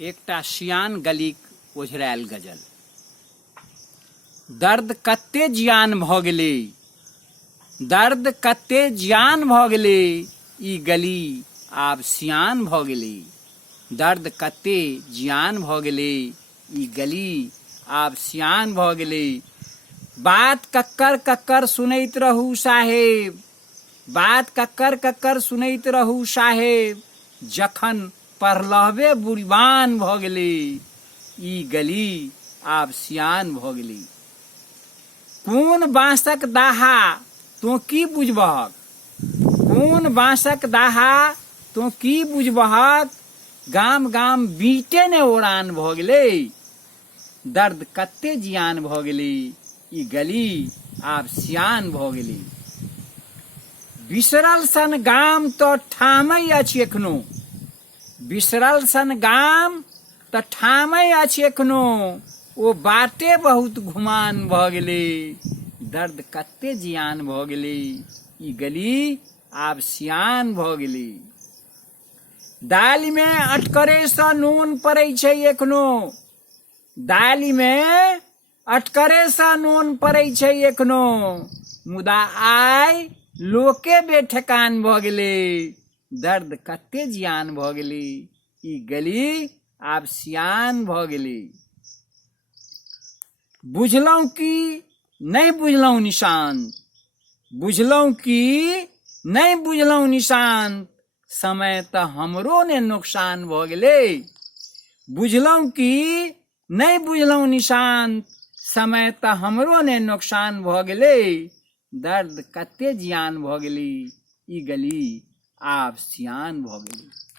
एकटा सियान गलीक ओझरायल गजल। दर्द कते जियान भऽ गेलै, दर्द कते जियान भऽ गेलै, ई गली आब सियान भऽ गेलै। दर्द कते जियान भऽ गेलै, ई गली आब सियान भऽ गेलै। बात कक्कर कक्कर सुनैत रहू साहेब, बात कक्कर कक्कर सुनैत रहू साहेब, जखन पढ़लहबे बुढ़िबान भऽ गेलै, ई गली आब सियान भऽ गेलै। कोन बाँसक दाहा तोँ की बुझबहक, कोन बाँसक दाहा तोँ की बुझबहक, गाम गाम बीटे ने ओरान भऽ गेलै। दर्द कते जियान भऽ गेलै, ई गली आब सियान भऽ गेलै। बिसरल सन गाम तऽ ठामै अछि एखनो, बिसरल सन गाम तऽ ठामै अछि एखनो, ओ बाटे बहुत घुमान भऽ गेलै। दर्द कते जियान भऽ गेलै, ई गली आब सियान भऽ गेलै। दालिमे अटकरेसँ नून पड़ै छै एखनो, दालिमे अटकरेसँ नून पड़ै छै एखनो, मुदा आइ लोके बेठेकान भऽ गेलै। दर्द कते जियान भऽ गेलै, ई गली आब सियान भऽ गेलै। बुझलहुँ कि नहि बुझलहुँ निशान्त, बुझलहुँ कि नहि बुझलहुँ निशान्त, समय तऽ हमरो ने नोकसान भऽ गेलै। बुझलहुँ कि नहि बुझलहुँ निशान्त, समय तऽ हमरो ने नोकसान भऽ गेलै। दर्द कते जियान भऽ गेलै, ई गली आब सियान भऽ गेलै।